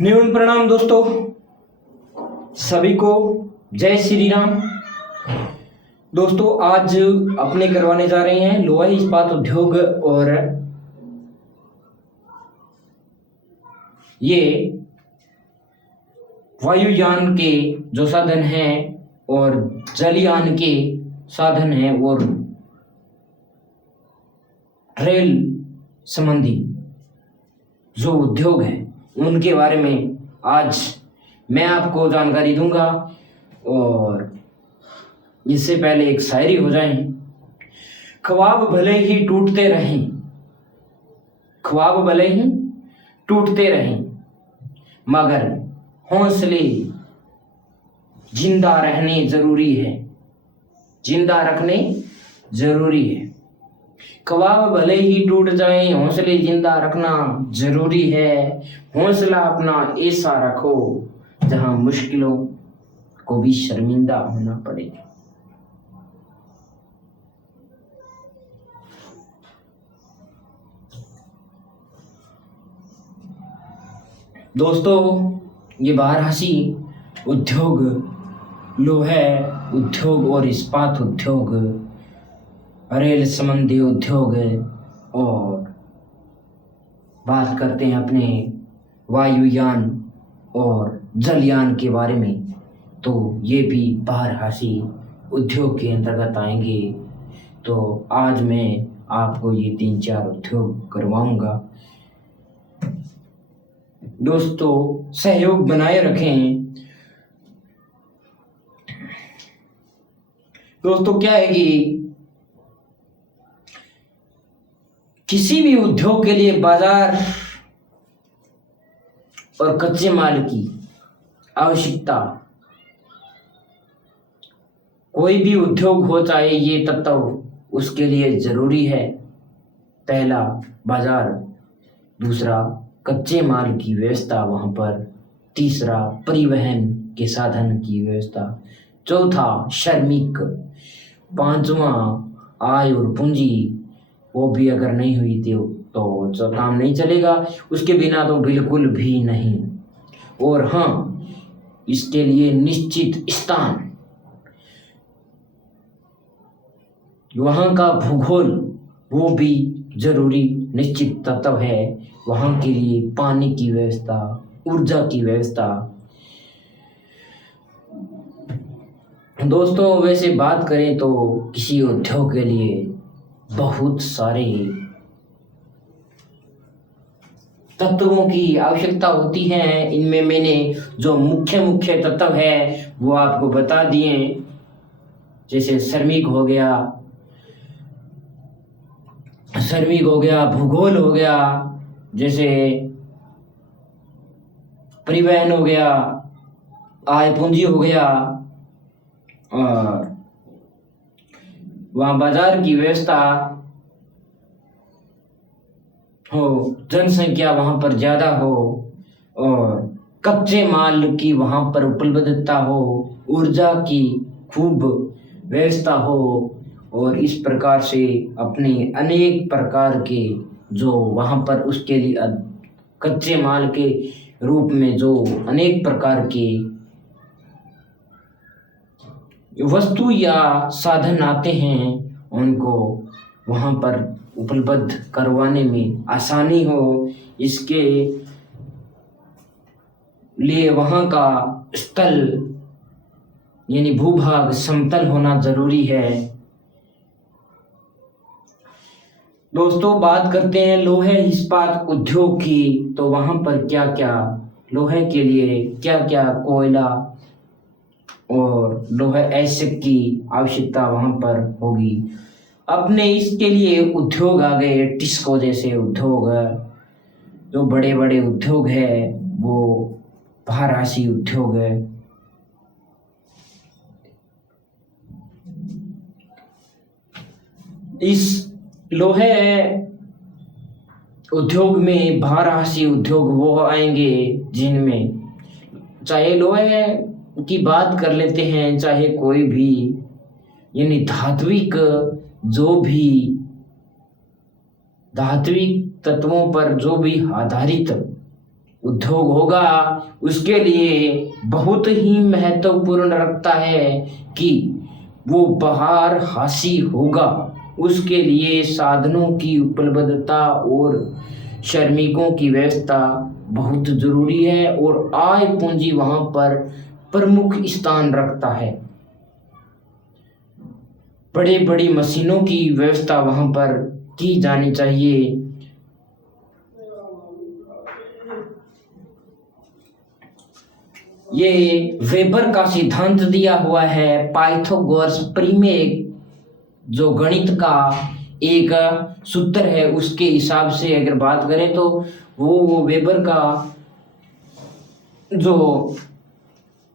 न्यून प्रणाम दोस्तों, सभी को जय श्री राम। दोस्तों आज अपने करवाने जा रहे हैं लोहा इस्पात उद्योग और ये वायुयान के जो साधन हैं और जलयान के साधन हैं और रेल संबंधी जो उद्योग है उनके बारे में आज मैं आपको जानकारी दूंगा। और इससे पहले एक शायरी हो जाए। ख्वाब भले ही टूटते रहें, ख्वाब भले ही टूटते रहें, मगर हौसले जिंदा रहने जरूरी है, जिंदा रखने जरूरी है। ख्वाब भले ही टूट जाएं, हौसले जिंदा रखना जरूरी है। हौसला अपना ऐसा रखो जहां मुश्किलों को भी शर्मिंदा होना पड़े। दोस्तों ये बारहसी उद्योग, लोहे उद्योग और इस्पात उद्योग, रेल संबंधी उद्योग और बात करते हैं अपने वायुयान और जलयान के बारे में, तो ये भी बारहसी उद्योग के अंतर्गत आएंगे। तो आज मैं आपको ये 3-4 उद्योग करवाऊंगा। दोस्तों सहयोग बनाए रखें। दोस्तों क्या है कि किसी भी उद्योग के लिए बाजार और कच्चे माल की आवश्यकता, कोई भी उद्योग हो चाहे ये तत्व उसके लिए जरूरी है। पहला बाजार, दूसरा कच्चे माल की व्यवस्था वहां पर, तीसरा परिवहन के साधन की व्यवस्था, चौथा श्रमिक, पांचवा आय और पूंजी, वो भी अगर नहीं हुई तो जो काम नहीं चलेगा, उसके बिना तो बिल्कुल भी नहीं। और हाँ, इसके लिए निश्चित स्थान, वहाँ का भूगोल वो भी जरूरी निश्चित तत्व है। वहाँ के लिए पानी की व्यवस्था, ऊर्जा की व्यवस्था। दोस्तों वैसे बात करें तो किसी उद्योग के लिए बहुत सारे तत्वों की आवश्यकता होती है। इनमें मैंने जो मुख्य मुख्य तत्व है वो आपको बता दिए, जैसे श्रमिक हो गया, भूगोल हो गया, जैसे परिवहन हो गया, आय पूंजी हो गया, और वहाँ बाजार की व्यवस्था हो, जनसंख्या वहाँ पर ज़्यादा हो, और कच्चे माल की वहाँ पर उपलब्धता हो, ऊर्जा की खूब व्यवस्था हो, और इस प्रकार से अपने अनेक प्रकार के जो वहाँ पर उसके लिए कच्चे माल के रूप में जो अनेक प्रकार के वस्तु या साधन आते हैं उनको वहाँ पर उपलब्ध करवाने में आसानी हो, इसके लिए वहाँ का स्थल यानी भूभाग समतल होना जरूरी है। दोस्तों बात करते हैं लोहे इस्पात उद्योग की, तो वहाँ पर क्या क्या लोहे के लिए क्या क्या कोयला और लोहे ऐसे की आवश्यकता वहाँ पर होगी। अपने इसके लिए उद्योग आ गए, टिस्को जैसे उद्योग, जो बड़े बड़े उद्योग है वो बारहसी उद्योग है। इस लोहे उद्योग में बारहसी उद्योग वो आएंगे जिनमें, चाहे लोहे की बात कर लेते हैं, चाहे कोई भी यानी धात्विक, जो भी धात्विक तत्वों पर जो भी आधारित उद्योग होगा उसके लिए बहुत ही महत्वपूर्ण रखता है कि वो बाहर हासिल होगा। उसके लिए साधनों की उपलब्धता और श्रमिकों की व्यवस्था बहुत जरूरी है और आय पूंजी वहां पर प्रमुख स्थान रखता है। बड़ी बड़ी मशीनों की व्यवस्था वहां पर की जानी चाहिए। ये वेबर का सिद्धांत दिया हुआ है, पाइथागोरस प्रमेय जो गणित का एक सूत्र है उसके हिसाब से अगर बात करें तो वो वेबर का जो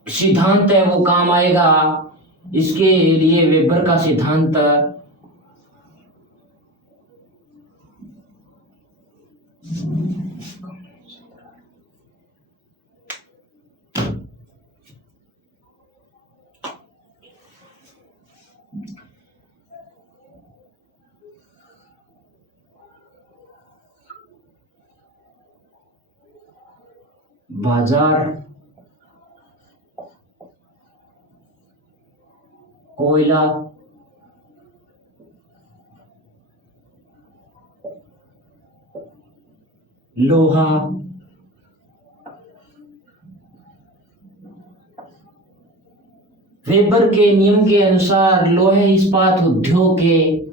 सिद्धांत है वो काम आएगा। इसके लिए वेबर का सिद्धांत बाजार कोयला लोहा वेबर के नियम के अनुसार लोहे इस्पात उद्योग के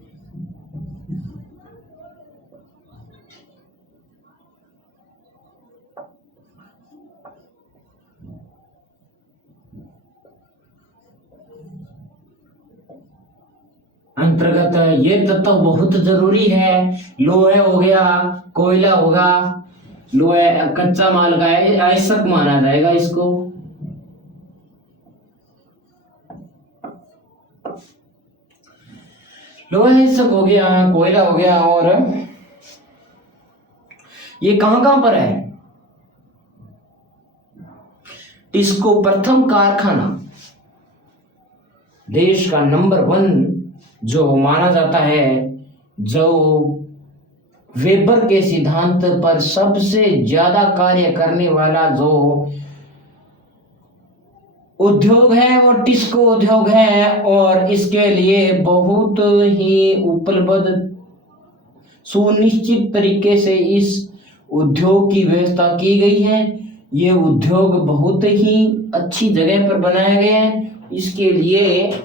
अंतर्गत ये तत्व बहुत जरूरी है। लोहे हो गया, कोयला होगा, लोहे कच्चा माल का आवश्यक माना जाएगा इसको। लोहा आवश्यक हो गया, कोयला हो गया, और ये कहां कहां पर है? टिस्को प्रथम कारखाना देश का नंबर 1 जो माना जाता है, जो वेबर के सिद्धांत पर सबसे ज्यादा कार्य करने वाला जो उद्योग है वो टिस्को उद्योग है। और इसके लिए बहुत ही उपलब्ध सुनिश्चित तरीके से इस उद्योग की व्यवस्था की गई है। ये उद्योग बहुत ही अच्छी जगह पर बनाया गया है। इसके लिए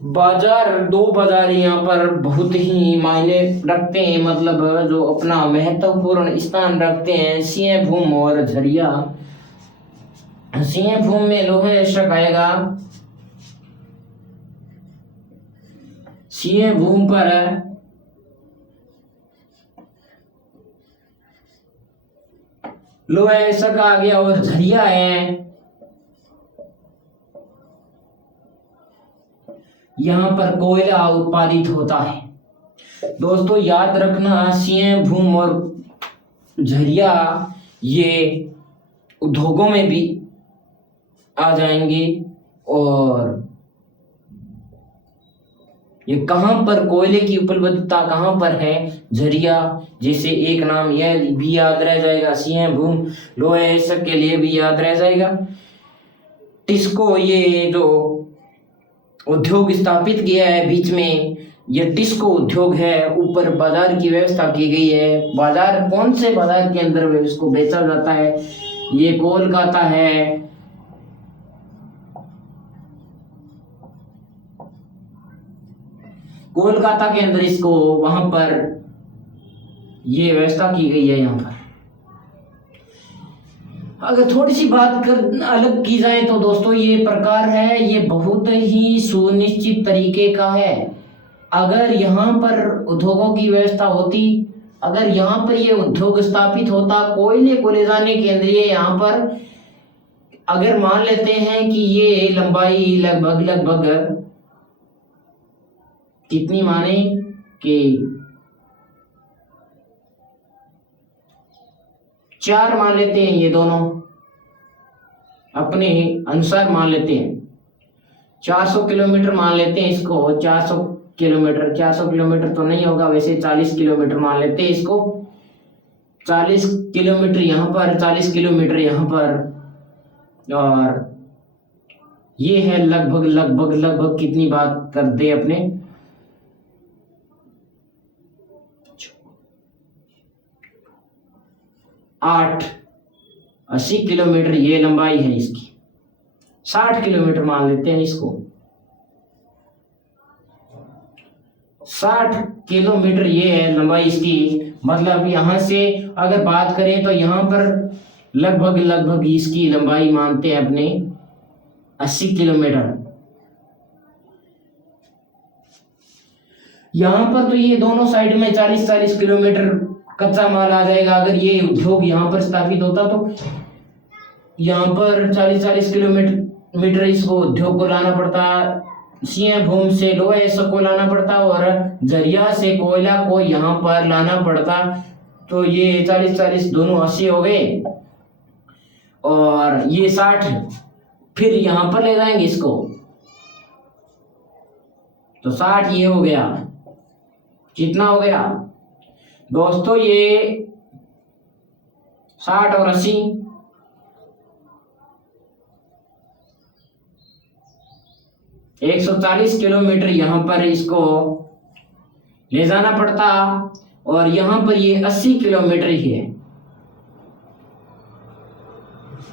दो बाजार यहाँ पर बहुत ही मायने रखते हैं, मतलब जो अपना महत्वपूर्ण स्थान रखते हैं। सिंहभूम और झरिया। सिंहभूम में लोहे आवश्यक आएगा। सिंहभूम पर लोहे आवश्यक आ गया, और झरिया है, यहां पर कोयला उत्पादित होता है। दोस्तों याद रखना, सिंहभूम और झरिया ये उद्योगों में भी आ जाएंगे। और ये कहां पर कोयले की उपलब्धता कहां पर है? झरिया। जैसे एक नाम यह भी याद रह जाएगा, सिंहभूम लोहे आवश्यक के लिए भी याद रह जाएगा। टिस्को ये जो उद्योग स्थापित किया है बीच में, ये टिस्को उद्योग है। ऊपर बाजार की व्यवस्था की गई है। बाजार कौन से बाजार के अंदर इसको बेचा जाता है? ये कोलकाता है, कोलकाता के अंदर इसको वहां पर ये व्यवस्था की गई है। यहाँ पर अगर थोड़ी सी बात कर अलग की जाए तो दोस्तों ये प्रकार है, ये बहुत ही सुनिश्चित तरीके का है। अगर यहाँ पर उद्योगों की व्यवस्था होती, अगर यहाँ पर ये उद्योग स्थापित होता कोयले को ले जाने के लिए, यहाँ पर अगर मान लेते हैं कि ये लंबाई लगभग कितनी माने कि 4 मान लेते हैं, ये दोनों अपने अनुसार मान लेते हैं। 400 किलोमीटर मान लेते हैं इसको। 400 किलोमीटर तो नहीं होगा, वैसे 40 किलोमीटर मान लेते हैं इसको। 40 किलोमीटर यहाँ पर, 40 किलोमीटर यहाँ पर, और ये है लगभग लगभग लगभग कितनी बात करते अपने 80 किलोमीटर ये लंबाई है इसकी। 60 किलोमीटर मान लेते हैं इसको। 60 किलोमीटर ये है लंबाई इसकी। मतलब यहां से अगर बात करें तो यहां पर लगभग लगभग इसकी लंबाई मानते हैं अपने 80 किलोमीटर। यहां पर तो ये दोनों साइड में 40-40 किलोमीटर कच्चा माल आ जाएगा। अगर ये उद्योग यहाँ पर स्थापित होता तो यहाँ पर 40-40 किलोमीटर इसको उद्योग को लाना पड़ता, सिंहभूम से लोहे को लाना पड़ता और झरिया से कोयला को यहाँ पर लाना पड़ता। तो ये 40-40 दोनों 80 हो गए और ये 60 फिर यहाँ पर ले जाएंगे इसको, तो 60 ये हो गया। कितना हो गया दोस्तों? ये 60 और 80 140 किलोमीटर यहाँ पर इसको ले जाना पड़ता और यहाँ पर ये 80 किलोमीटर ही है।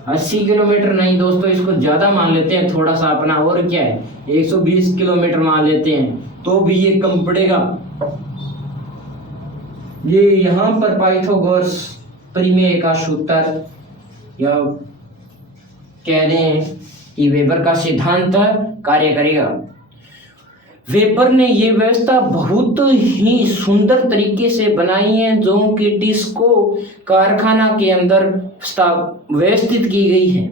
80 किलोमीटर नहीं दोस्तों, इसको ज्यादा मान लेते हैं थोड़ा सा अपना, और क्या है 120 किलोमीटर मान लेते हैं तो भी ये कम पड़ेगा। ये यहाँ पर पाइथागोरस प्रमेय का सूत्र या कह दें कि वेबर का सिद्धांत कार्य करेगा। वेबर ने ये व्यवस्था बहुत ही सुंदर तरीके से बनाई है जो कि डिस्को कारखाना के अंदर व्यवस्थित की गई है।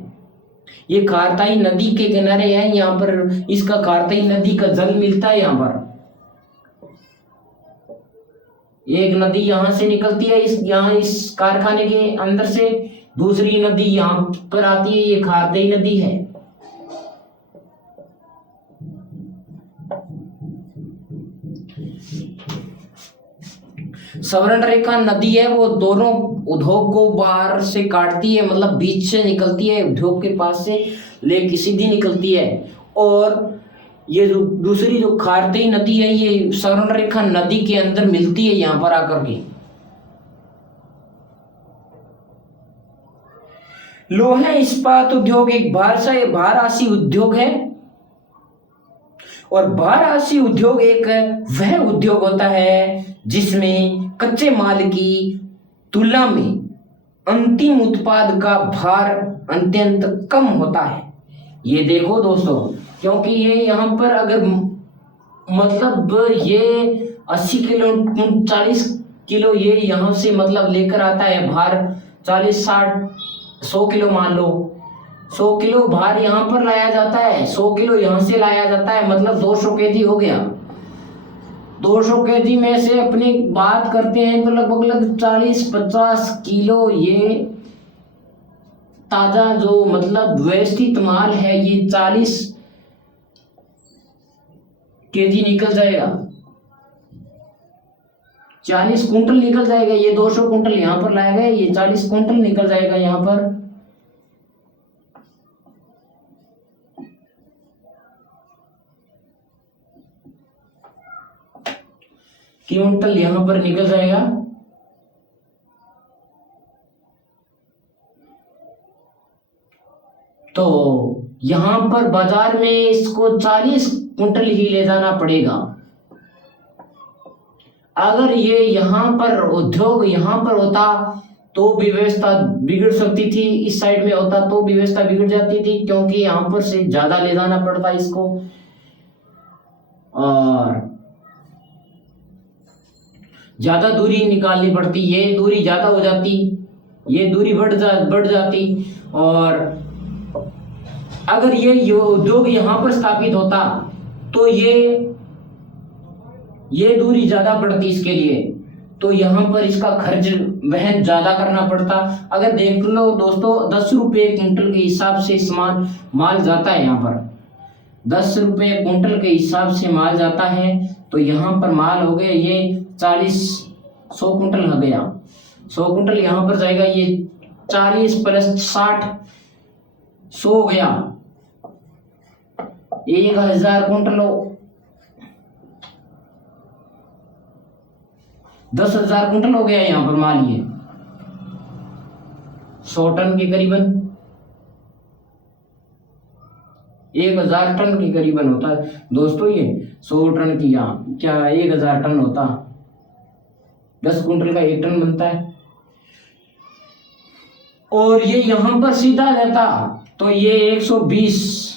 ये कारताई नदी के किनारे है, यहाँ पर इसका कारताई नदी का जल मिलता है। यहाँ पर एक नदी यहाँ से निकलती है इस कारखाने के अंदर से, दूसरी नदी यहाँ पर आती है, ये कारताई नदी है। सवर्ण रेखा नदी है, वो दोनों उद्योग को बाहर से काटती है, मतलब बीच से निकलती है उद्योग के पास से लेके सीधी निकलती है। और ये जो दूसरी जो कारताई नदी है ये सवर्ण रेखा नदी के अंदर मिलती है यहाँ पर आकर के। लोहे इस्पात उद्योग एक भारराशि उद्योग है और भारराशि उद्योग एक वह उद्योग होता है जिसमें कच्चे माल की तुलना में अंतिम उत्पाद का भार अत्यंत कम होता है। ये देखो दोस्तों, क्योंकि ये यहाँ पर अगर मतलब ये 80 किलो 40 किलो ये यहाँ से मतलब लेकर आता है भार, 40-60 100 किलो मान लो, 100 किलो भार यहाँ पर लाया जाता है, 100 किलो यहाँ से लाया जाता है, मतलब 200 केजी हो गया। 200 केजी में से अपनी बात करते हैं तो लगभग 40-50 किलो ये ताजा जो मतलब व्यवस्थित माल है ये 40 केजी निकल जाएगा, 40 कुंटल निकल जाएगा। ये 200 कुंटल यहाँ पर लाया गया, ये 40 कुंटल निकल जाएगा यहाँ पर। क्विंटल यहाँ पर निकल जाएगा। तो यहाँ पर बाजार में इसको 40 कुंटल ही ले जाना पड़ेगा। अगर ये यहाँ पर उद्योग यहाँ पर होता तो भी व्यवस्था बिगड़ सकती थी, इस साइड में होता तो भी व्यवस्था बिगड़ जाती थी, क्योंकि यहाँ पर से ज्यादा ले जाना पड़ता इसको और ज्यादा दूरी निकालनी पड़ती। ये दूरी ज्यादा हो जाती, ये दूरी बढ़ जाती। और अगर ये उद्योग यहाँ पर स्थापित होता तो ये दूरी ज्यादा पड़ती इसके लिए, तो यहाँ पर इसका खर्च वहन ज्यादा करना पड़ता। अगर देख लो दोस्तों 10 रुपये कुंटल के हिसाब से सामान माल जाता है, यहाँ पर 10 रुपये कुंटल के हिसाब से माल जाता है, तो यहाँ पर माल हो गया ये 100 कुंटल हो गया। 100 कुंटल यहाँ पर जाएगा, ये 40 प्लस 60 100 हो गया, 1000 कुंटल हो, 10,000 कुंटल हो गया यहाँ पर माल, ये 100 टन के करीबन, 1000 टन के करीबन होता है दोस्तों ये 100 टन की, यहाँ क्या 1000 टन होता, 10 कुंटल का 1 टन बनता है। और ये यहां पर सीधा जाता तो ये 120,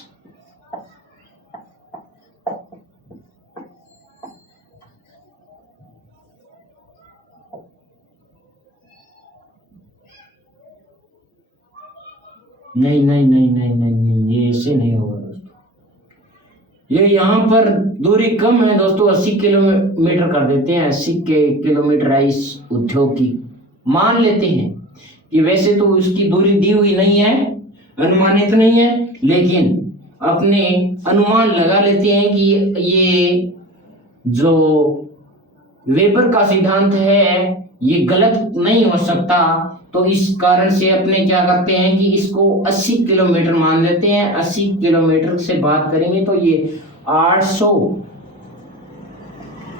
नहीं नहीं नहीं नहीं नहीं नहीं, ये ऐसे नहीं होगा दोस्तों, ये यहाँ पर दूरी कम है दोस्तों, 80 किलोमीटर कर देते हैं, 80 किलोमीटर है इस उद्योग की, मान लेते हैं कि वैसे तो उसकी दूरी दी हुई नहीं है, अनुमानित नहीं है, लेकिन अपने अनुमान लगा लेते हैं कि ये जो वेबर का सिद्धांत है ये गलत नहीं हो सकता, तो इस कारण से अपने क्या करते हैं कि इसको 80 किलोमीटर मान लेते हैं। 80 किलोमीटर से बात करेंगे तो ये 800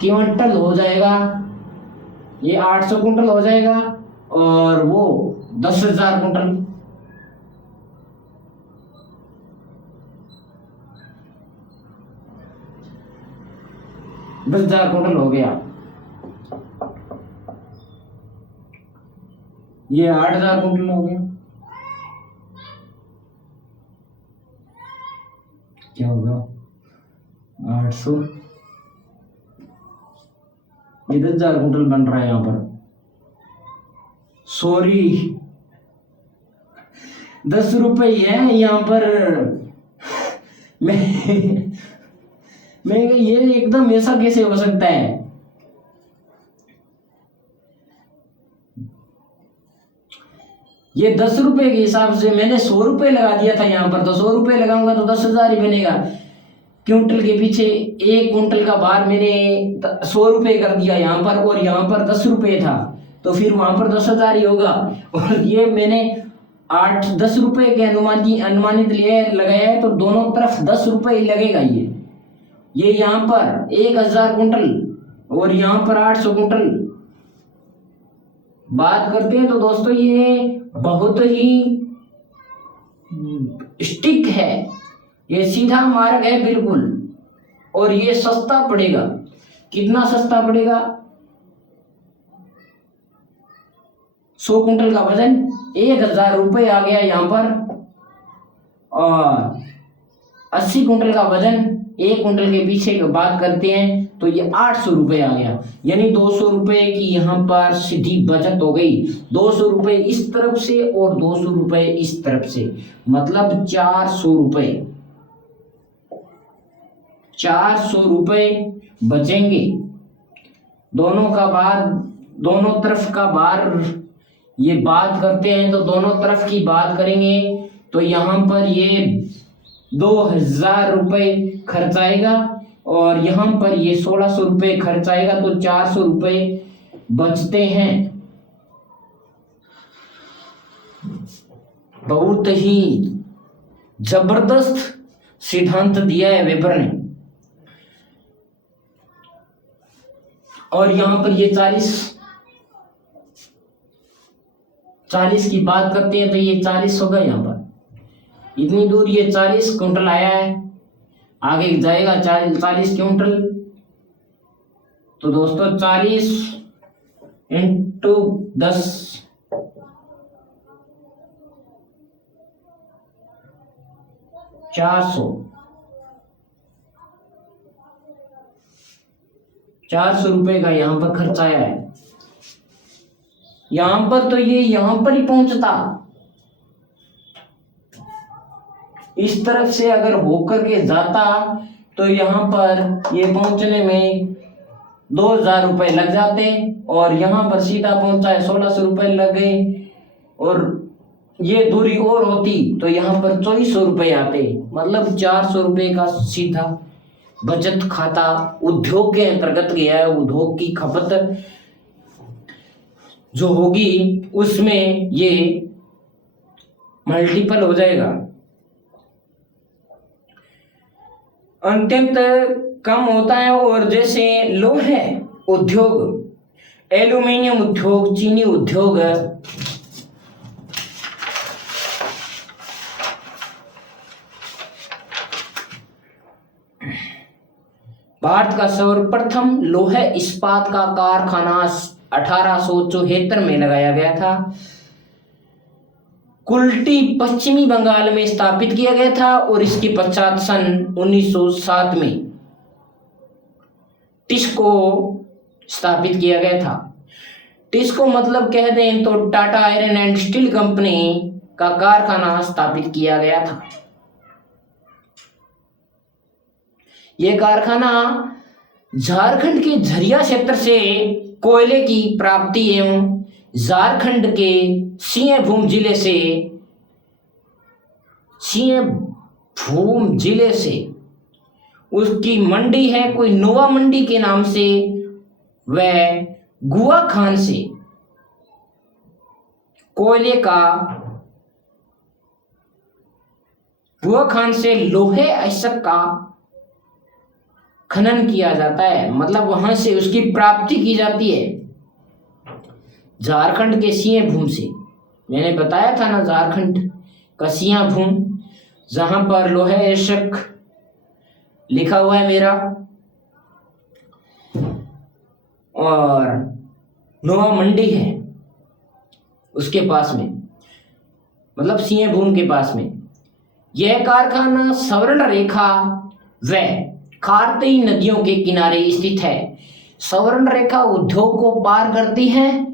क्विंटल हो जाएगा, ये 800 कुंटल हो जाएगा, और वो 10,000 कुंटल, 10,000 कुंटल हो गया, ये 8,000 कुंटल हो गया, क्या होगा 800, ये 10,000 कुंटल बन रहा है यहाँ पर, सॉरी 10 रुपए है यहाँ पर, मैं ये एकदम ऐसा कैसे हो सकता है, ये 10 रुपए के हिसाब से मैंने 100 रुपए लगा दिया था यहाँ पर, तो 100 रुपए लगाऊंगा तो 10,000 ही बनेगा, क्विंटल के पीछे 1 कुंटल का भार मैंने 100 रुपए कर दिया यहाँ पर, और यहाँ पर 10 रुपए था, तो फिर वहां पर 10,000 ही होगा, और ये मैंने 8-10 रुपए के अनुमानित लिए लगाया है, तो दोनों तरफ 10 रुपए ही लगेगा, ये यहाँ पर 1,000 कुंटल और यहाँ पर 800 कुंटल बात करते हैं, तो दोस्तों ये बहुत ही स्टिक है, ये सीधा मार्ग है बिल्कुल, और ये सस्ता पड़ेगा, कितना सस्ता पड़ेगा, 100 कुंटल का वजन 1,000 रुपये आ गया यहाँ पर, और 80 कुंटल का वजन 1 कुंटल के पीछे की बात करते हैं तो ये 800 रुपये आ गया, यानी 200 रुपये की यहाँ पर सीधी बचत हो गई, 200 रुपये इस तरफ से और 200 रुपये इस तरफ से, मतलब 400 रुपये, 400 रुपये बचेंगे, दोनों का बार, दोनों तरफ का बार ये बात करते हैं, तो दोनों तरफ की बात करेंगे तो यहाँ पर ये 2,000 रुपये खर्च आएगा, और यहाँ पर ये 1,600 रुपये खर्च आएगा, तो 400 रुपये बचते हैं। बहुत ही जबरदस्त सिद्धांत दिया है वेबर ने, और यहाँ पर ये 40 की बात करते हैं तो ये 40 होगा, यहाँ पर इतनी दूर ये 40 कुंटल आया है, आगे जाएगा 40 क्विंटल, तो दोस्तों 40 इंटू 10 400 रुपये का यहाँ पर खर्च आया है, यहाँ पर तो ये यहाँ पर ही पहुंचता, इस तरफ से अगर होकर के जाता तो यहाँ पर ये पहुंचने में 2,000 रुपये लग जाते, और यहाँ पर सीधा पहुंचा है 1,600 रुपये लग गए, और ये दूरी और होती तो यहाँ पर 2,400 रुपये आते, मतलब 400 रुपये का सीधा बचत खाता उद्योग के अंतर्गत गया है, उद्योग की खपत जो होगी उसमें ये मल्टीपल हो जाएगा, अत्यंत कम होता है। और जैसे लोहे उद्योग, एल्यूमिनियम उद्योग, चीनी उद्योग, भारत का सर्वप्रथम लोहे इस्पात का कारखाना 1874 में लगाया गया था। कुल्टी पश्चिमी बंगाल में स्थापित किया गया था और इसके पश्चात सन 1907 में टिस्को स्थापित किया गया था। टिस्को मतलब कह दें तो Tata iron and steel company का कारखाना स्थापित किया गया था। यह कारखाना झारखंड के झरिया क्षेत्र से कोयले की प्राप्ति एवं झारखंड के सिंहभूम जिले से उसकी मंडी है कोई नोवा मंडी के नाम से, वह गुआ खान से लोहे अयस्क का खनन किया जाता है, मतलब वहां से उसकी प्राप्ति की जाती है झारखंड के सिंहभूम से। मैंने बताया था ना, झारखंड का सिंहभूम, जहां पर लोहे अयस्क लिखा हुआ है मेरा, और नोवा मंडी है उसके पास में, मतलब सिंहभूम के पास में। यह कारखाना सवर्ण रेखा व खारतेई नदियों के किनारे स्थित है। सवर्ण रेखा उद्योग को पार करती है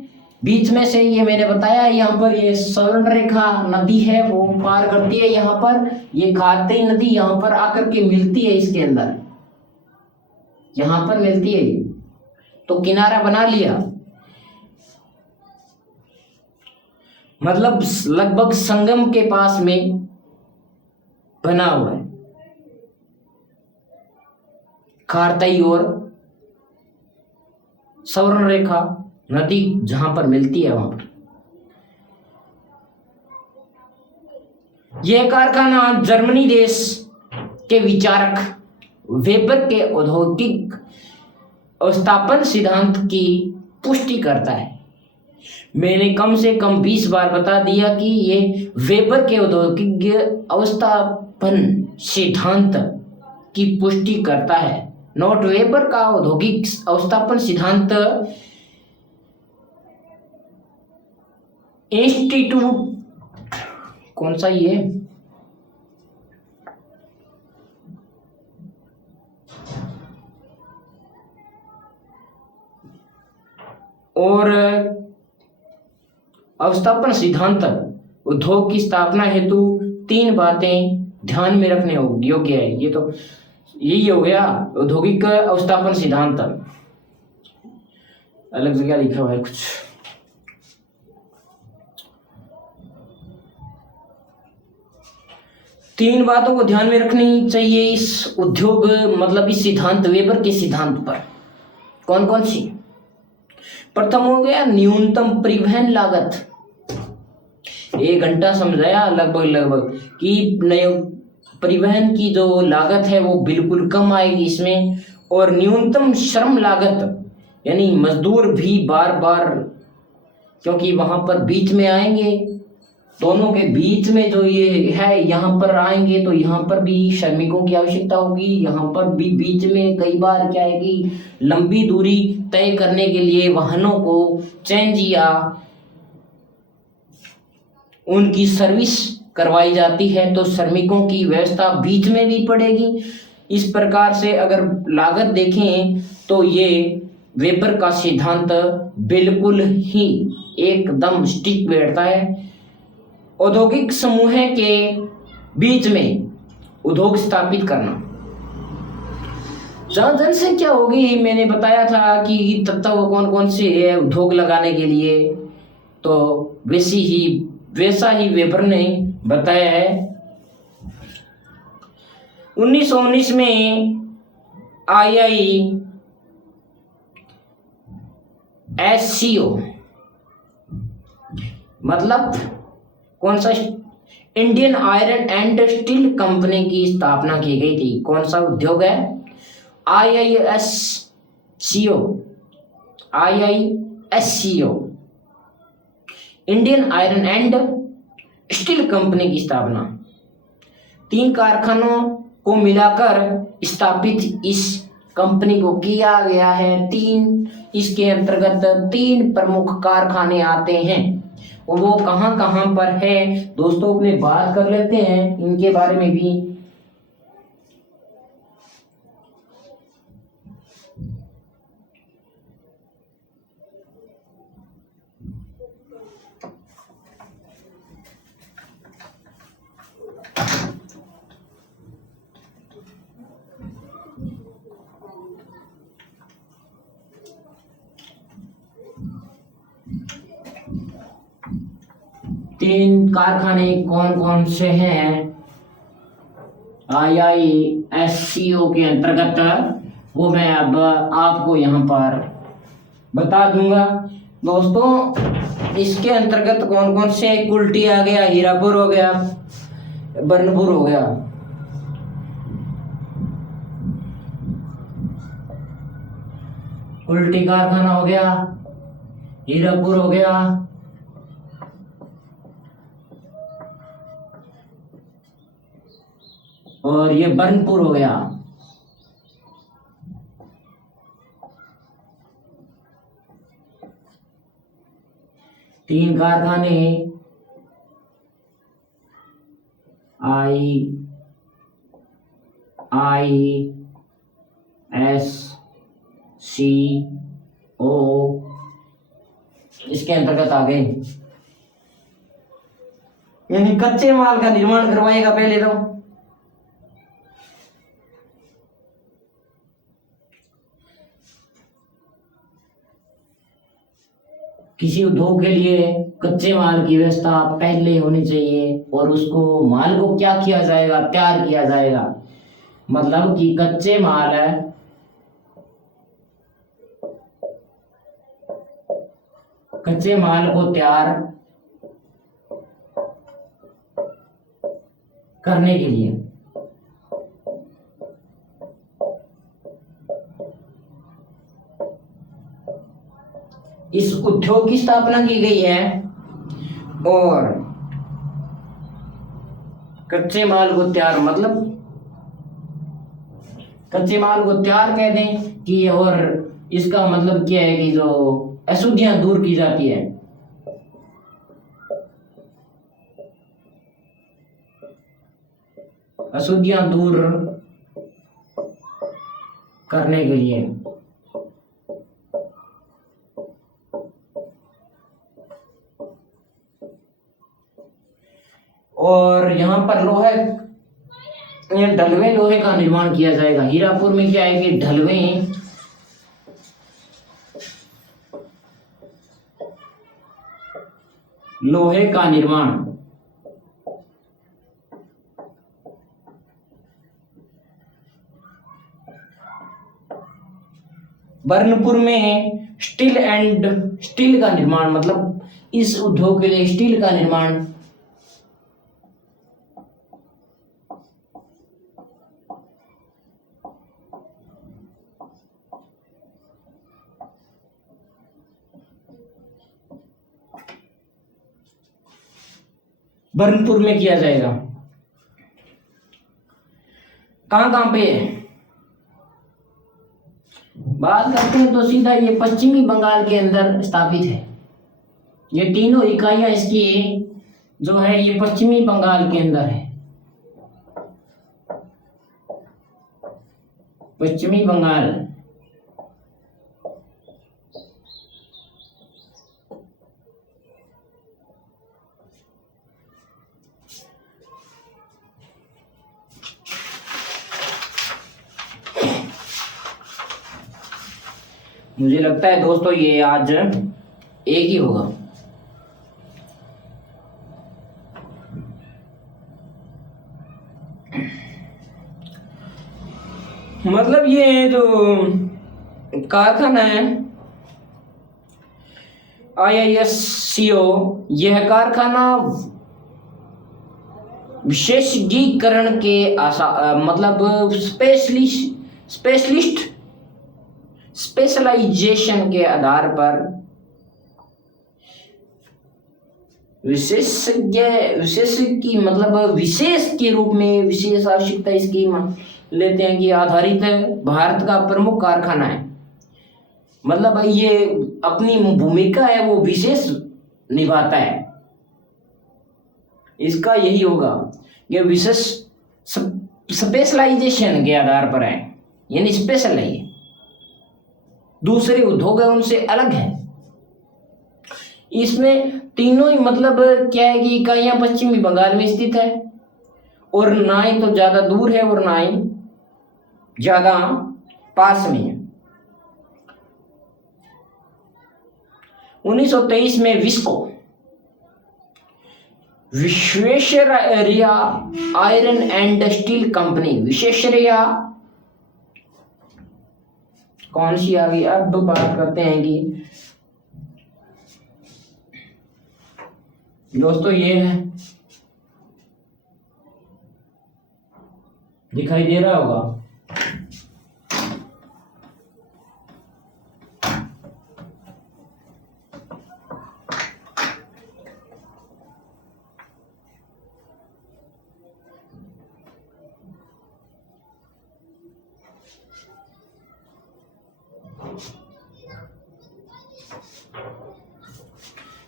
बीच में से, ये मैंने बताया यहाँ पर ये सवर्ण रेखा नदी है वो पार करती है, यहाँ पर ये खारतेई नदी यहाँ पर आकर के मिलती है, इसके अंदर यहाँ पर मिलती है, तो किनारा बना लिया, मतलब लगभग संगम के पास में बना हुआ है खारतेई और सवर्ण रेखा नदी जहां पर मिलती है वहां पर। यह कारखाना जर्मनी देश के विचारक वेबर के औद्योगिक अवस्थापन सिद्धांत की पुष्टि करता है। मैंने कम से कम 20 बार बता दिया कि ये वेबर के औद्योगिक अवस्थापन सिद्धांत की पुष्टि करता है, नॉट वेबर का औद्योगिक अवस्थापन सिद्धांत इंस्टीट्यूट कौन सा ये और अवस्थापन सिद्धांत उद्योग की स्थापना हेतु 3 बातें ध्यान में रखने योग्य है। ये तो यही हो गया औद्योगिक अवस्थापन सिद्धांत। अलग जगह लिखा हुआ है कुछ, तीन बातों को ध्यान में रखनी चाहिए इस उद्योग, मतलब इस सिद्धांत वेबर के सिद्धांत पर। कौन कौन सी? प्रथम हो गया न्यूनतम परिवहन लागत। 1 घंटा समझाया लगभग कि परिवहन की जो लागत है वो बिल्कुल कम आएगी इसमें, और न्यूनतम श्रम लागत, यानी मजदूर भी बार बार, क्योंकि वहां पर बीच में आएंगे, दोनों के बीच में जो ये है यहाँ पर आएंगे तो यहाँ पर भी श्रमिकों की आवश्यकता होगी, यहाँ पर भी बीच में कई बार क्या है कि लंबी दूरी तय करने के लिए वाहनों को चेंज या उनकी सर्विस करवाई जाती है, तो श्रमिकों की व्यवस्था बीच में भी पड़ेगी। इस प्रकार से अगर लागत देखें तो ये वेबर का सिद्धांत बिल्कुल ही एकदम स्टिक बैठता है। औद्योगिक समूह के बीच में उद्योग स्थापित करना, जहां जनसंख्या होगी, मैंने बताया था कि तत्व कौन कौन से है उद्योग लगाने के लिए, तो वैसा ही वेबर ने बताया है। 1919 में IISCO मतलब कौन सा? Indian iron and steel company की स्थापना की गई थी। कौन सा उद्योग है? IISCO, IISCO, Indian iron and steel company की स्थापना। 3 कारखानों को मिलाकर स्थापित इस कंपनी को किया गया है। इसके अंतर्गत 3 प्रमुख कारखाने आते हैं। वो कहाँ कहाँ पर है दोस्तों, अपने बात कर लेते हैं इनके बारे में भी। तीन कारखाने कौन कौन से हैं IISCO के अंतर्गत, वो मैं अब आपको यहाँ पर बता दूंगा दोस्तों। इसके अंतर्गत कौन कौन से? कुल्टी आ गया, हीरापुर हो गया, बर्नपुर हो गया। कुल्टी कारखाना हो गया, हीरापुर हो गया, और ये बर्नपुर हो गया। तीन कारखाने IISCO इसके अंतर्गत आ गए। यानी कच्चे माल का निर्माण करवाएगा पहले तो। किसी उद्योग के लिए कच्चे माल की व्यवस्था पहले होनी चाहिए, और उसको माल को क्या किया जाएगा? तैयार किया जाएगा। मतलब कि कच्चे माल है, कच्चे माल को तैयार करने के लिए इस उद्योग की स्थापना की गई है। और कच्चे माल को तैयार, मतलब कच्चे माल को तैयार कह दें कि, और इसका मतलब क्या है कि जो अशुद्धियां दूर की जाती है। अशुद्धियां दूर करने के लिए और यहाँ पर ढलवे लोहे का निर्माण किया जाएगा। हीरापुर में क्या है कि ढलवे लोहे का निर्माण। बर्नपुर में स्टील का निर्माण, मतलब इस उद्योग के लिए स्टील का निर्माण। बर्नपुर में किया जाएगा। कहां कहां पे है बात करते हैं तो सीधा ये पश्चिमी बंगाल के अंदर स्थापित है। ये तीनों इकाइयां इसकी जो है ये पश्चिमी बंगाल के अंदर है। पश्चिमी बंगाल मुझे लगता है दोस्तों ये आज एक ही होगा। मतलब ये जो कारखाना है IISCO यह कारखाना विशेषज्ञीकरण के मतलब स्पेशलाइजेशन के आधार पर विशेष की मतलब विशेष के रूप में विशेष आवश्यकता इसकी लेते हैं कि आधारित है, भारत का प्रमुख कारखाना है। मतलब ये अपनी भूमिका है वो विशेष निभाता है, इसका यही होगा ये विशेष स्पेशलाइजेशन के आधार पर है, यानी स्पेशल है, ये दूसरे उद्योग है उनसे अलग है। इसमें तीनों ही मतलब क्या है कि इकाइयां पश्चिमी बंगाल में स्थित है और ना ही तो ज्यादा दूर है और ना ही ज्यादा पास में है। 1923 में Visvesvaraya iron and steel company, Visvesvaraya कौन सी आ गई, अब बात करते हैं कि दोस्तों ये है, दिखाई दे रहा होगा,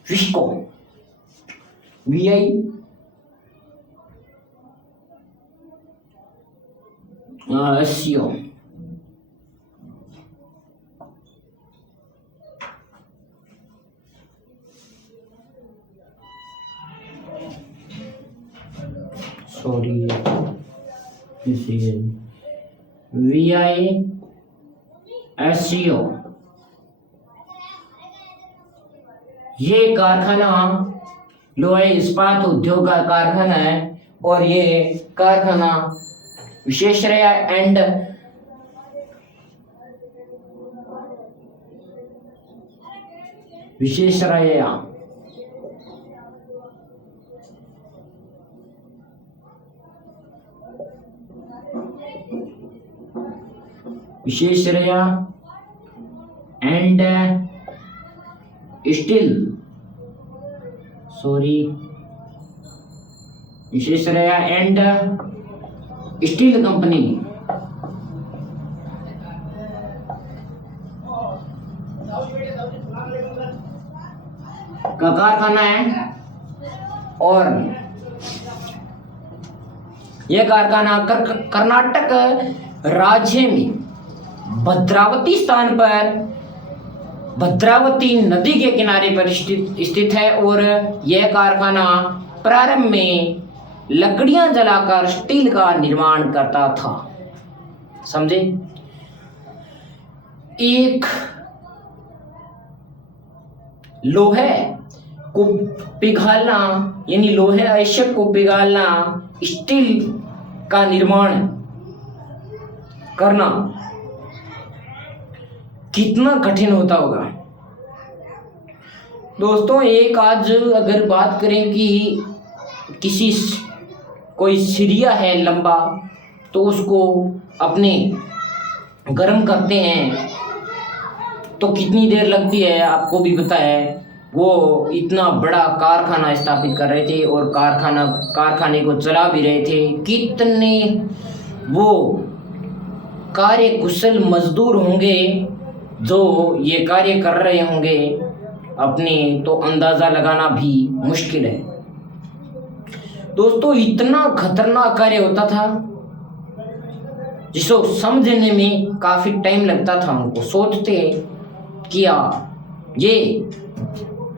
विस्को VISCO सॉरी VISCO ये कारखाना लोहे इस्पात उद्योग का कारखाना है और ये कारखाना Visvesvaraya and Visvesvaraya and steel Visvesvaraya and steel company का कारखाना है और यह कारखाना कर्नाटक राज्य में भद्रावती स्थान पर भद्रावती नदी के किनारे पर स्थित है और यह कारखाना प्रारंभ में लकड़ियां जलाकर स्टील का निर्माण करता था। समझे? एक लोहे को पिघालना यानी लोहे अयस्क को पिघालना, स्टील का निर्माण करना कितना कठिन होता होगा दोस्तों। एक आज अगर बात करें कि किसी कोई सिरिया है लंबा, तो उसको अपने गर्म करते हैं तो कितनी देर लगती है आपको भी पता है। वो इतना बड़ा कारखाना स्थापित कर रहे थे और कारखाने को चला भी रहे थे। कितने वो कार्य कुशल मजदूर होंगे जो ये कार्य कर रहे होंगे अपने, तो अंदाजा लगाना भी मुश्किल है दोस्तों। इतना खतरनाक कार्य होता था जिसको समझने में काफी टाइम लगता था। उनको सोचते किया ये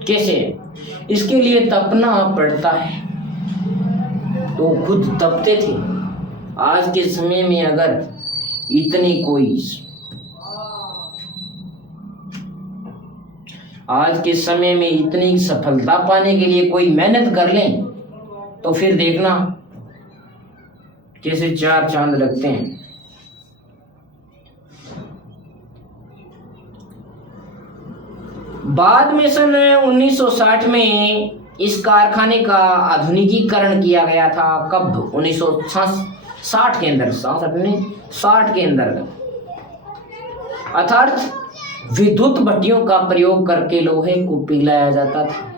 कैसे, इसके लिए तपना पड़ता है, तो खुद तपते थे। आज के समय में अगर इतनी सफलता पाने के लिए कोई मेहनत कर लें तो फिर देखना कैसे चार चांद लगते हैं। बाद में सन 1960 में इस कारखाने का आधुनिकीकरण किया गया था। कब? 1960 के अंदर, 60 के अंदर, अर्थात विद्युत भट्टियों का प्रयोग करके लोहे को पिघलाया जाता था।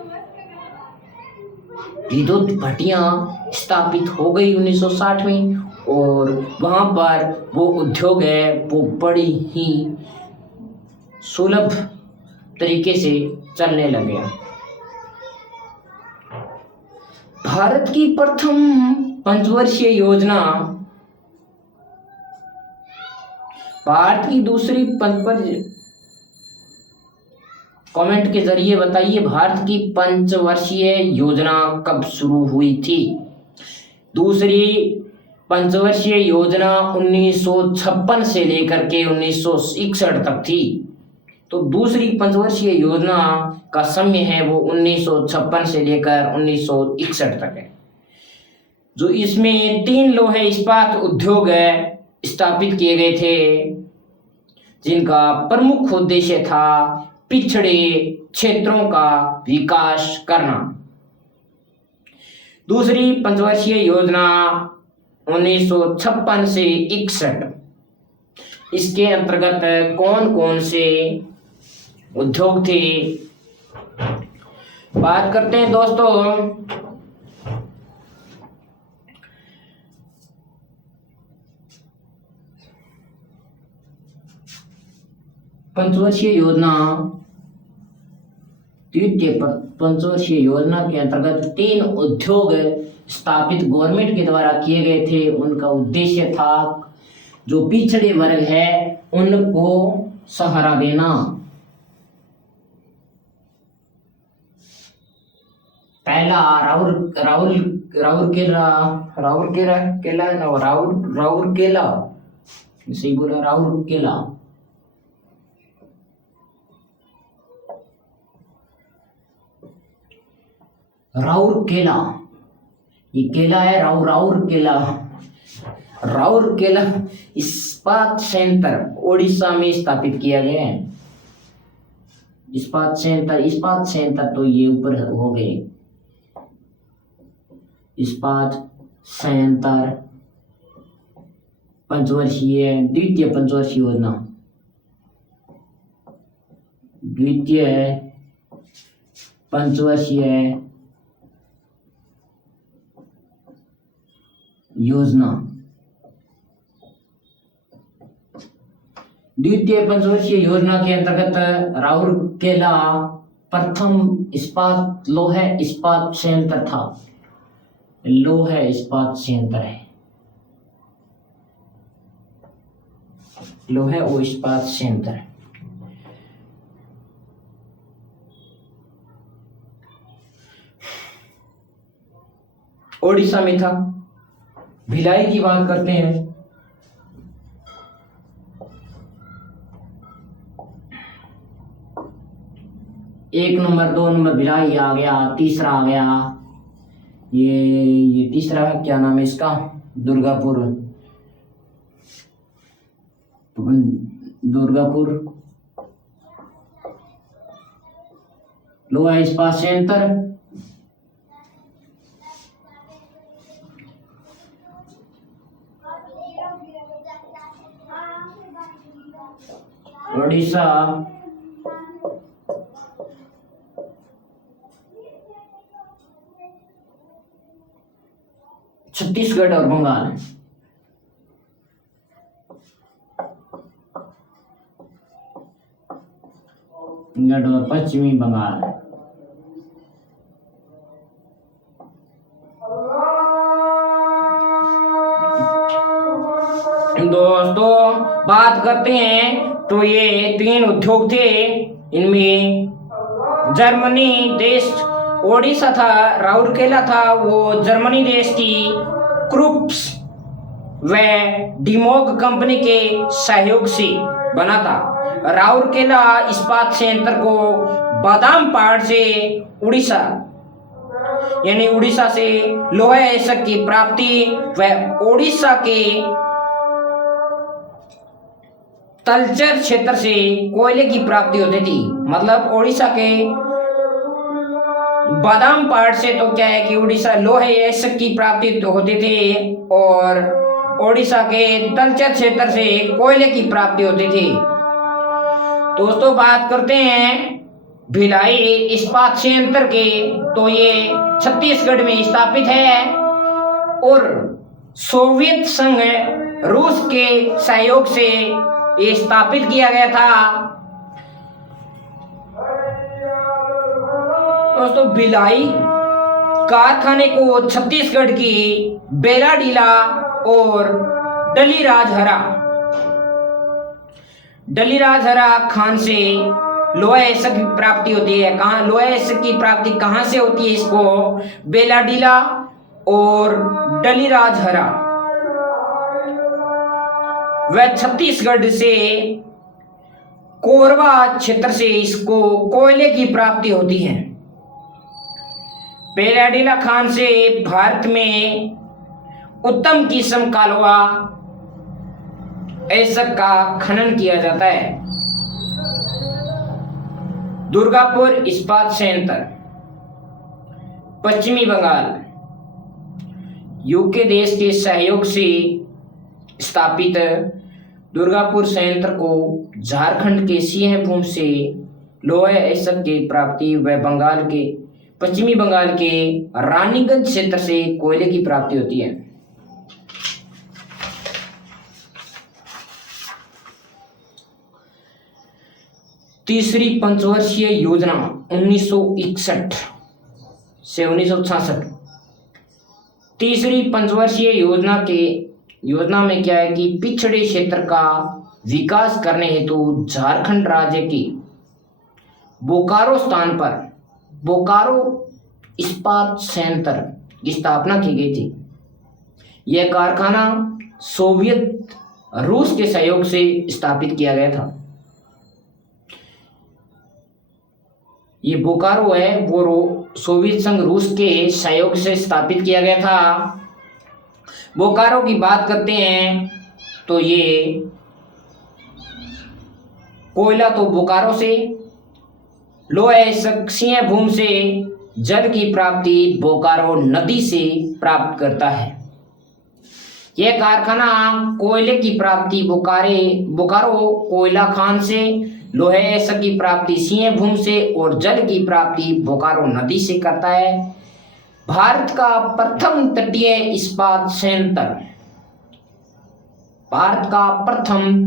विद्युत भट्टियां स्थापित हो गई 1960 में और वहां पर वो उद्योग है वो बड़ी ही सुलभ तरीके से चलने लगे। भारत की प्रथम पंचवर्षीय योजना, भारत की दूसरी पंचवर्षीय, कमेंट के जरिए बताइए भारत की पंचवर्षीय योजना कब शुरू हुई थी? दूसरी पंचवर्षीय योजना 1956 से लेकर के 1961 तक थी। तो दूसरी पंचवर्षीय योजना का समय है वो 1956 से लेकर 1961 तक है। जो इसमें 3 लोहे इस्पात उद्योग स्थापित किए गए थे, जिनका प्रमुख उद्देश्य था पिछड़े क्षेत्रों का विकास करना। दूसरी पंचवर्षीय योजना 1956 से 61, इसके अंतर्गत कौन कौन से उद्योग थे? बात करते हैं दोस्तों पंचवर्षीय योजना, द्वितीय पंचवर्षीय योजना के अंतर्गत 3 उद्योग स्थापित गवर्नमेंट के द्वारा किए गए थे। उनका उद्देश्य था जो पिछड़े वर्ग है उनको सहारा देना। पहला राउरकेला, सही बोला, राउरकेला। राउरकेला, ये केला है, राउरकेला इस्पात संयंत्र ओडिशा में स्थापित किया गया है। इस्पात संयंत्र तो ये ऊपर हो गए। इस्पात संयंत्र पंचवर्षीय, द्वितीय पंचवर्षीय योजना, द्वितीय पंचवर्षीय योजना, द्वितीय पंचवर्षीय योजना के अंतर्गत राउरकेला प्रथम इस्पात लोहे इस्पात संयंत्र था। लोहे इस्पात संयंत्र है, लोहे और इस्पात संयंत्र है। ओडिशा में था। भिलाई की बात करते हैं। एक नंबर, 2 नंबर भिलाई आ गया, तीसरा आ गया ये तीसरा क्या नाम है इसका? दुर्गापुर लोहा इस्पात संयंत्र। ओडिशा, छत्तीसगढ़ और बंगाल। और पश्चिमी बंगाल। दोस्तों बात करते हैं तो ये 3 उद्योग थे। इनमें जर्मनी देश, ओडिशा था, राउरकेला था, वो जर्मनी देश की क्रुप्स व डिमोग कंपनी के सहयोग से बना था। राउरकेला इस्पात संयंत्र को बादाम पहाड़ से उड़ीसा, यानी उड़ीसा से लोहा ऐसक की प्राप्ति व ओडिशा के तलचर क्षेत्र से कोयले की प्राप्ति होती थी। मतलब उड़ीसा के बादाम पहाड़ से तो क्या है कि उड़ीसा लोहे ऐसक की प्राप्ति तो होती थी, और उड़ीसा के तलचर क्षेत्र से कोयले की प्राप्ति होती थी। दोस्तों बात करते हैं भिलाई इस्पात संयंत्र के, तो ये छत्तीसगढ़ में स्थापित है और सोवियत संघ रूस के सहयोग से ये स्थापित किया गया था। दोस्तों भिलाई कारखाने को छत्तीसगढ़ की बेलाडीला और डलीराजहरा खान से लोहा ऐसक की प्राप्ति होती है। कहाँ लोहा ऐसक की प्राप्ति कहाँ से होती है? इसको बेलाडीला और डलीराजहरा वह छत्तीसगढ़ से कोरबा क्षेत्र से इसको कोयले की प्राप्ति होती है। बेलाडीला खान से भारत में उत्तम किस्म का लोहा ऐसक का खनन किया जाता है। दुर्गापुर इस्पात संयंत्र पश्चिमी बंगाल यूके देश के सहयोग से स्थापित दुर्गापुर संयंत्र को झारखंड के सिंहभूम से लोहा ऐसक की प्राप्ति व बंगाल के पश्चिमी बंगाल के रानीगंज क्षेत्र से कोयले की प्राप्ति होती है। तीसरी पंचवर्षीय योजना 1961 से 1966। तीसरी पंचवर्षीय योजना में क्या है कि पिछड़े क्षेत्र का विकास करने हेतु झारखंड राज्य के बोकारो स्थान पर बोकारो इस्पात संयंत्र की स्थापना की गई थी। यह कारखाना सोवियत रूस के सहयोग से स्थापित किया गया था। ये बोकारो है वो सोवियत संघ रूस के सहयोग से स्थापित किया गया था। बोकारो की बात करते हैं तो ये कोयला तो बोकारो से, लोहा ऐसक सिंहभूम से, जल की प्राप्ति बोकारो नदी से प्राप्त करता है। यह कारखाना कोयले की प्राप्ति बोकारो कोयला खान से, लोहे ऐसक की प्राप्ति सिंहभूम से और जल की प्राप्ति बोकारो नदी से करता है। भारत का प्रथम तटीय इस्पात संयंत्र, भारत का प्रथम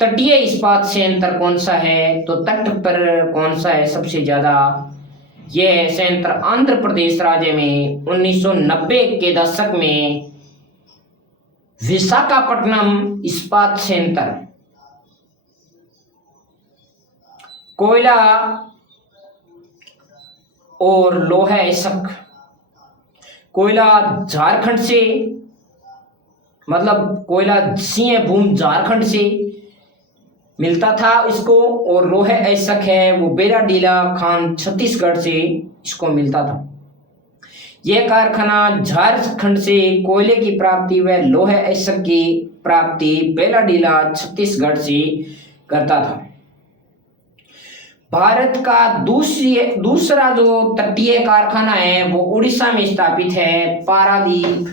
तटीय इस्पात संयंत्र कौन सा है? तो तट पर कौन सा है सबसे ज्यादा? यह संयंत्र आंध्र प्रदेश राज्य में 1990 के दशक में विशाखापट्टनम इस्पात संयंत्र कोयला और लोहा ऐसक कोयला झारखंड से, मतलब कोयला सिंहभूम झारखंड से मिलता था इसको, और लोहे ऐसक है वो बेलाडीला खान छत्तीसगढ़ से इसको मिलता था। यह कारखाना झारखंड से कोयले की प्राप्ति व लोहे ऐसक की प्राप्ति बेलाडीला छत्तीसगढ़ से करता था। भारत का दूसरा जो तटीय कारखाना है वो उड़ीसा में स्थापित है, पारादीप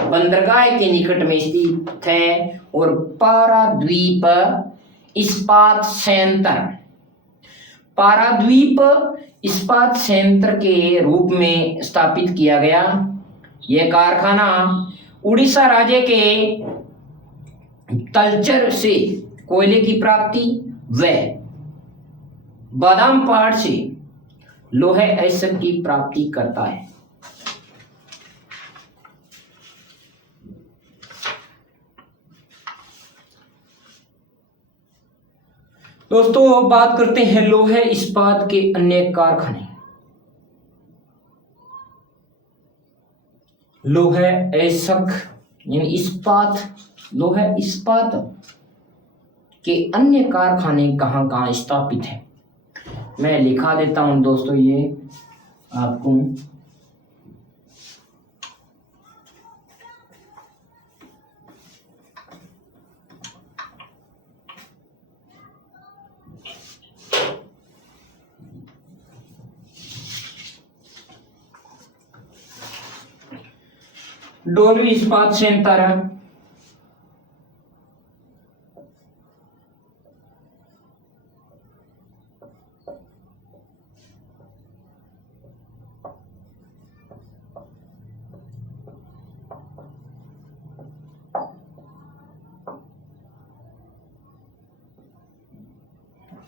बंदरगाह के निकट में स्थित है, और पाराद्वीप इस्पात संयंत्र पाराद्वीप इस्पात संयंत्र के रूप में स्थापित किया गया। यह कारखाना उड़ीसा राज्य के तलचर से कोयले की प्राप्ति व बादाम पहाड़ से लोहे ऐसक की प्राप्ति करता है। दोस्तों बात करते हैं लोहे इस्पात के अन्य कारखाने। लोहे ऐसक यानी इस्पात, लोहे इस्पात के अन्य कारखाने कहाँ कहाँ स्थापित हैं, मैं लिखा देता हूं दोस्तों ये आपको। डोलवी इस्पात संयंत्र,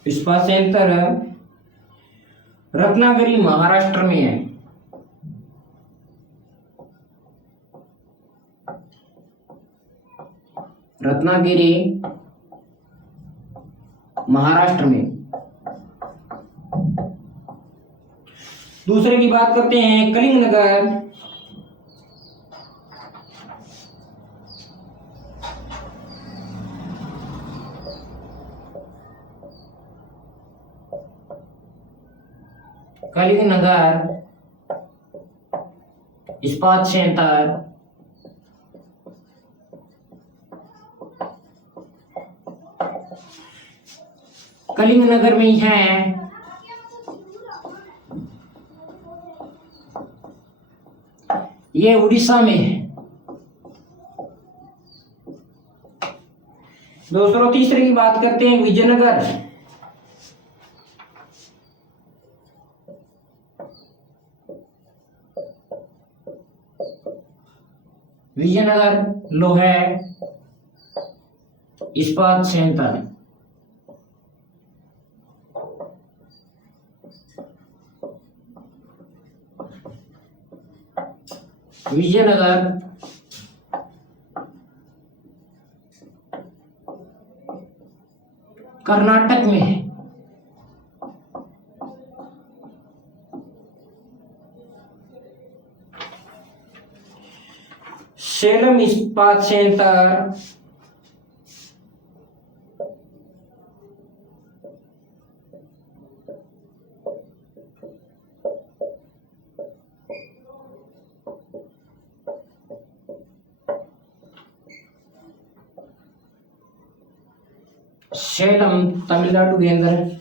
इस्पात संयंत्र रत्नागिरी महाराष्ट्र में है। रत्नागिरी महाराष्ट्र में। दूसरे की बात करते हैं, कलिंगनगर, कलिंगनगर इस्पात संयंत्र कलिंगनगर में ही है। ये उड़ीसा में है। दोस्तों तीसरे की बात करते हैं, विजयनगर, विजयनगर लोहे इस्पात संयंत्र। विजयनगर कर्नाटक में है। सेलम इस्पात संयंत्र सेलम तमिलनाडु के अंदर है।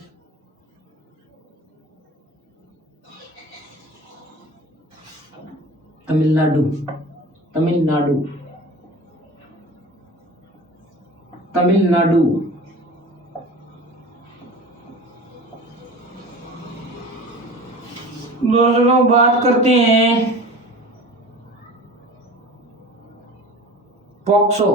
तमिलनाडु तमिलनाडु तमिलनाडु। दोस्तों बात करते हैं पॉक्सो,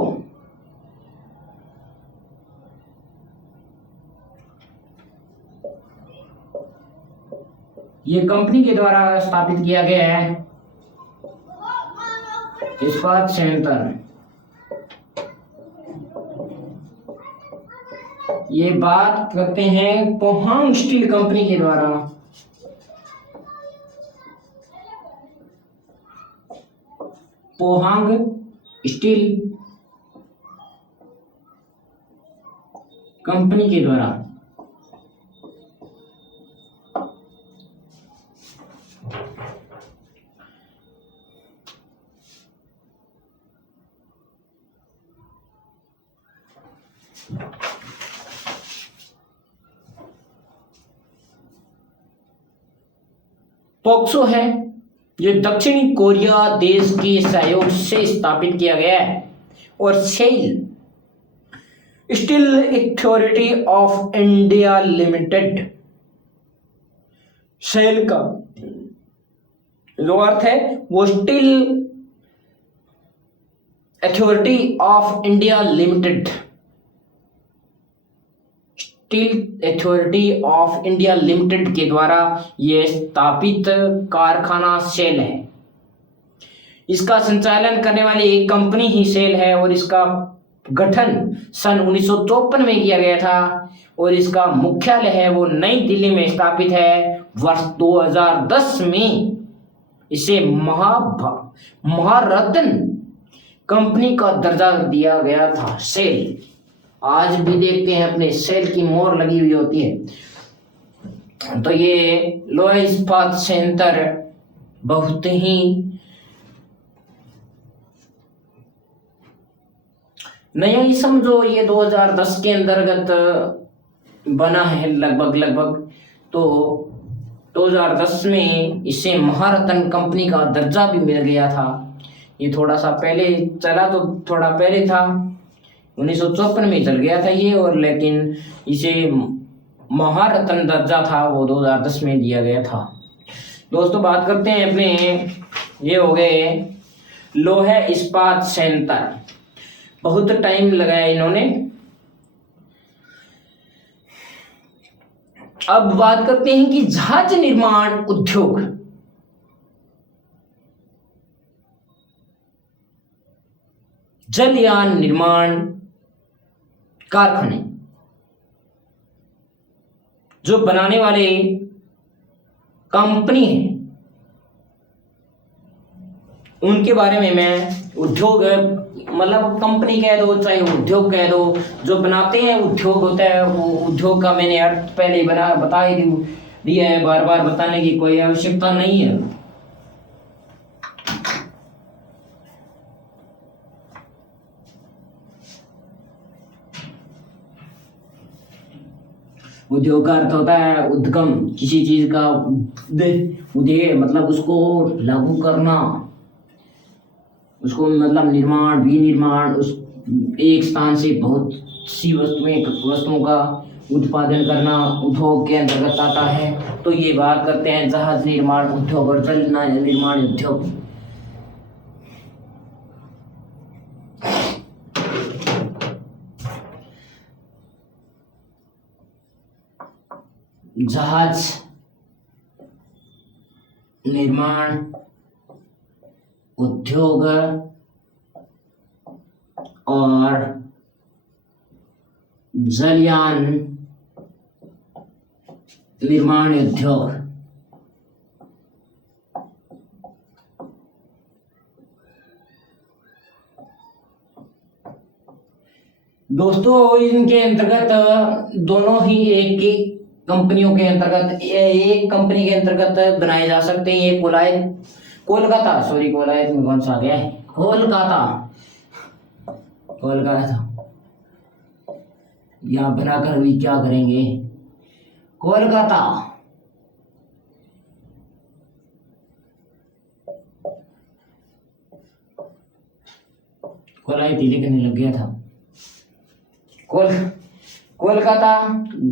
ये कंपनी के द्वारा स्थापित किया गया है इस्पात संयंत्र। ये बात करते हैं पोहांग स्टील कंपनी के द्वारा। पोहांग स्टील कंपनी के द्वारा। पॉक्सो है जो दक्षिणी कोरिया देश के सहयोग से स्थापित किया गया है और SAIL Steel Authority of India Limited, SAIL का जो अर्थ है वो Steel Authority of India Limited, Steel Authority of India Limited के द्वारा यह स्थापित कारखाना सेल है। इसका संचालन करने वाली एक कंपनी ही सेल है और इसका गठन सन 1954 में किया गया था और इसका मुख्यालय है वो नई दिल्ली में स्थापित है। वर्ष 2010 में इसे महारत्न कंपनी का दर्जा दिया गया था। सेल आज भी देखते हैं अपने सेल की मोहर लगी हुई होती है। तो ये लोहा इस्पात संयंत्र बहुत ही नया ही समझो, ये 2010 के अंतर्गत बना है लगभग। तो 2010 में इसे महारत्न कंपनी का दर्जा भी मिल गया था। ये थोड़ा सा पहले चला, तो थोड़ा पहले था, 1954 में चल गया था ये, और लेकिन इसे महारत्न दर्जा था वो 2010 में दिया गया था। दोस्तों बात करते हैं अपने, ये हो गए लोहे इस्पात संयंत्र, बहुत टाइम लगाया इन्होंने। अब बात करते हैं कि जहाज निर्माण उद्योग, जलयान निर्माण कारखाने, जो बनाने वाले कंपनी है, उनके बारे में मैं उद्योग मतलब कंपनी कह दो चाहे उद्योग कह दो, जो बनाते हैं उद्योग होता है, वो उद्योग का मैंने अर्थ पहले ही बता ही दिया है, बार बार बताने की कोई आवश्यकता नहीं है। उद्योग का अर्थ होता है उद्गम, किसी चीज का उदय मतलब उसको लागू करना, उसको मतलब निर्माण, विनिर्माण, उस एक स्थान से बहुत सी वस्तुओं का उत्पादन करना उद्योग के अंतर्गत आता है। तो ये बात करते हैं जहाज निर्माण उद्योग और जल निर्माण उद्योग। जहाज निर्माण उद्योग और जलयान निर्माण उद्योग, दोस्तों इनके अंतर्गत दोनों ही एक ही कंपनियों के अंतर्गत, एक कंपनी के अंतर्गत बनाए जा सकते हैं। ये कोलकाता में कौन सा आ गया है, कोलकाता यहाँ बनाकर भी क्या करेंगे, कोलकाता कोलाई लिखने लग गया था। Kolkata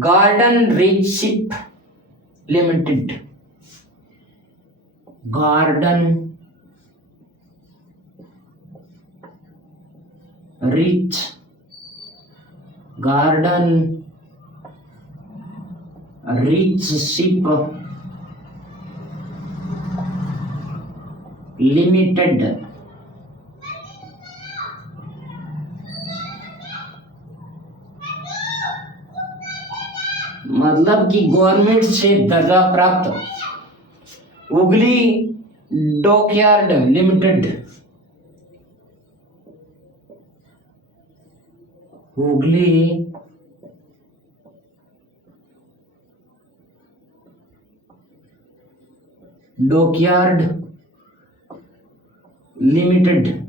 garden rich ship limited, garden rich ship limited, मतलब कि गवर्नमेंट से दर्जा प्राप्त Hooghly dockyard limited, Hooghly dockyard limited,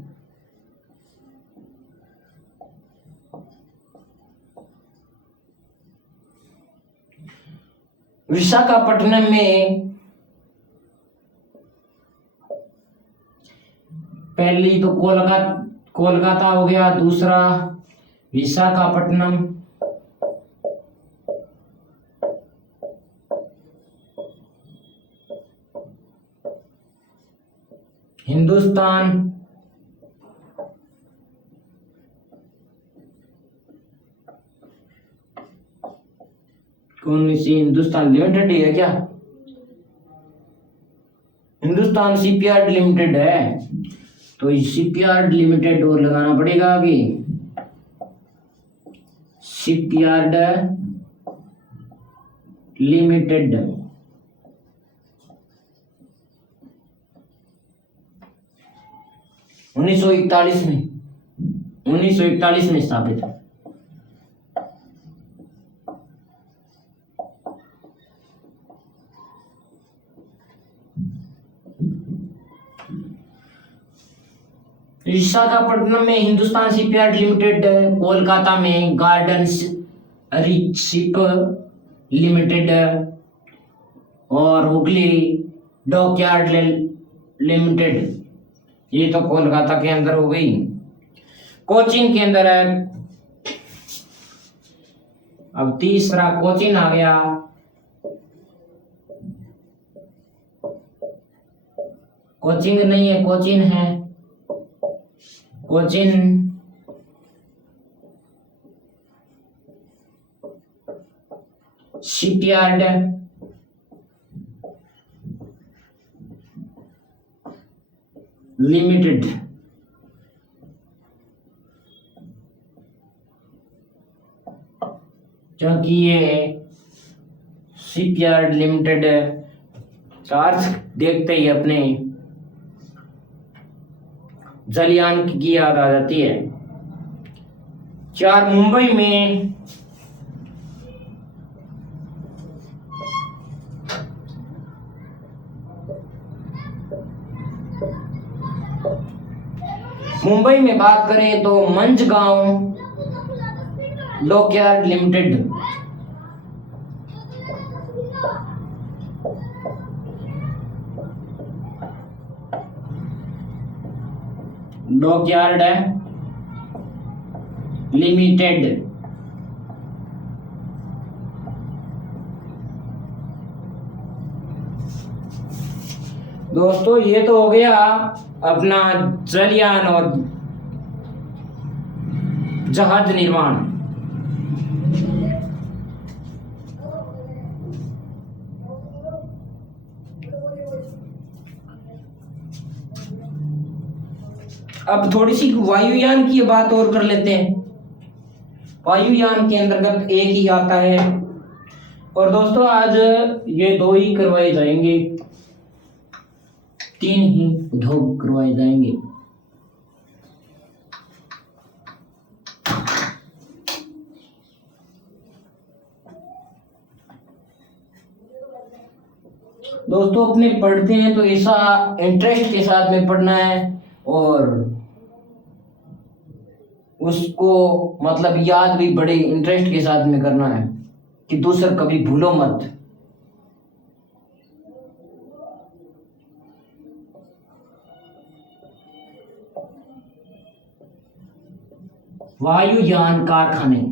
Visakhapatnam में पहली तो कोलकाता हो गया, दूसरा विशाखापट्टनम, हिंदुस्तान कौन सी, हिंदुस्तान लिमिटेड है क्या, हिंदुस्तान शिपयार्ड लिमिटेड है, तो शिपयार्ड लिमिटेड और लगाना पड़ेगा आगे, शिपयार्ड लिमिटेड। उन्नीस सौ इकतालीस में स्थापित है। विशाखापट्टनम में हिंदुस्तान शिपयार्ड लिमिटेड, कोलकाता में गार्डन रिच शिप लिमिटेड और हुगली डॉकयार्ड लिमिटेड, ये तो कोलकाता के अंदर हो गई। कोचीन के अंदर है। अब तीसरा कोचीन आ गया। कोचिंग नहीं है, कोचीन है। Cochin shipyard, limited. क्योंकि ये शिपयार्ड लिमिटेड का अर्थ देखते ही अपने जलयान की याद आ जाती है। 4 मुंबई में बात करें तो Mazagon dockyard limited, dockyard limited. दोस्तों ये तो हो गया अपना जलयान और जहाज निर्माण। अब थोड़ी सी वायुयान की बात और कर लेते हैं। वायुयान के अंतर्गत एक ही आता है। और दोस्तों आज ये 2 ही करवाए जाएंगे, 3 ही उद्योग करवाए जाएंगे। दोस्तों अपने पढ़ते हैं तो ऐसा इंटरेस्ट के साथ में पढ़ना है और उसको मतलब याद भी बड़े इंटरेस्ट के साथ में करना है कि दूसरा कभी भूलो मत। वायुयान कारखाने,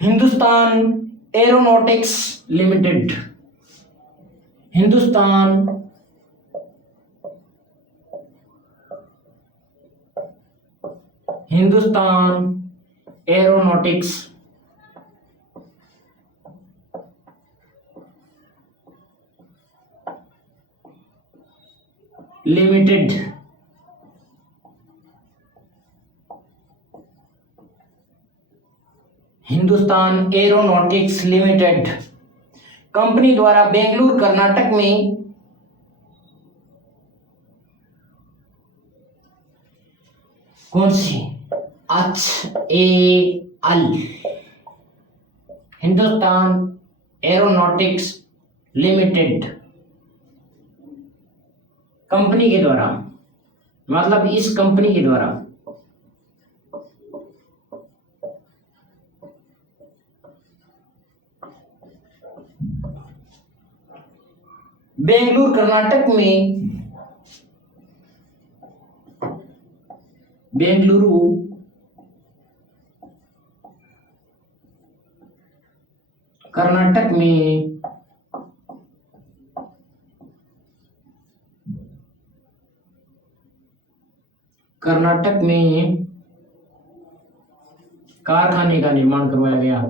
Hindustan aeronautics limited, Hindustan aeronautics limited. Hindustan aeronautics limited company द्वारा बेंगलुरु कर्नाटक में कौन सी HAL Hindustan aeronautics limited company के द्वारा मतलब इस कंपनी के द्वारा बेंगलुरु कर्नाटक में कर्नाटक में कारखाने का निर्माण करवाया गया।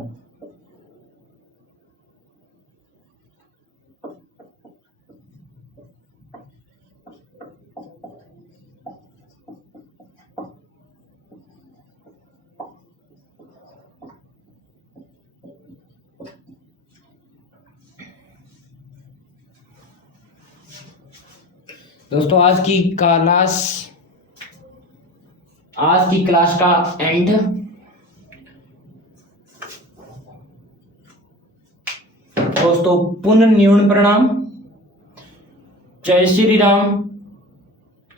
दोस्तों आज की क्लास का एंड। दोस्तों पुनः न्यून प्रणाम, जय श्री राम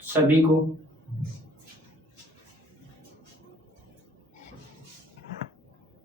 सभी को।